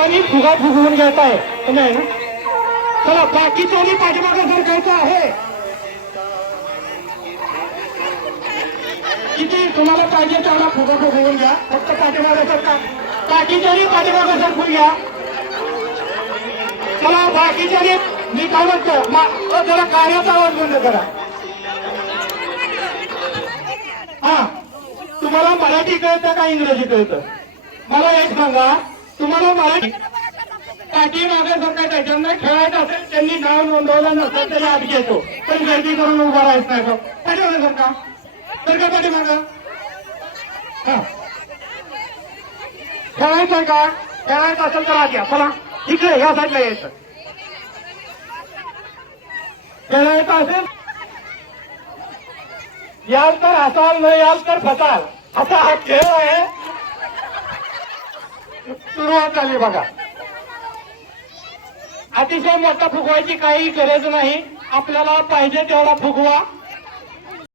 सर्वांनी फुगा फुगवून घ्यायचा आहे नाही ना. चला बाकीच्यांनी पाठीमागे सरकायचं आहे. किती तुम्हाला पाहिजे तेवढा फुगा फुगवून घ्या. फक्त पाठीमागे सरका. बाकीच्यांनी पाठीमागे सरकून घ्या. चला बाकीच्यांनी मी काय म्हणतो जरा कार्याचा आवाज बंद करा. हा तुम्हाला मराठी कळतं का इंग्रजी कळतं मला एक सांगा. तुम्हाला मराठी पाठीमागे सरकायचं ज्यांना खेळायचं असेल त्यांनी नाव नोंदवलं नसेल तरी आत घेतो पण गर्दी करून उभा राहायचं नाही. पाठीमागे सरका सरका पाठीमागं. हा खेळायचंय का खेळायचं असेल तर आत या. चला इकडे ह्या साईडला यायचं. खेळायचं असेल याल तर हसाल न याल तर फसाल असा हा खेळ आहे. सुरुवात झाली बघा. अतिशय मोठा फुगवायची काही गरज नाही. आपल्याला पाहिजे तेवढा फुगवा.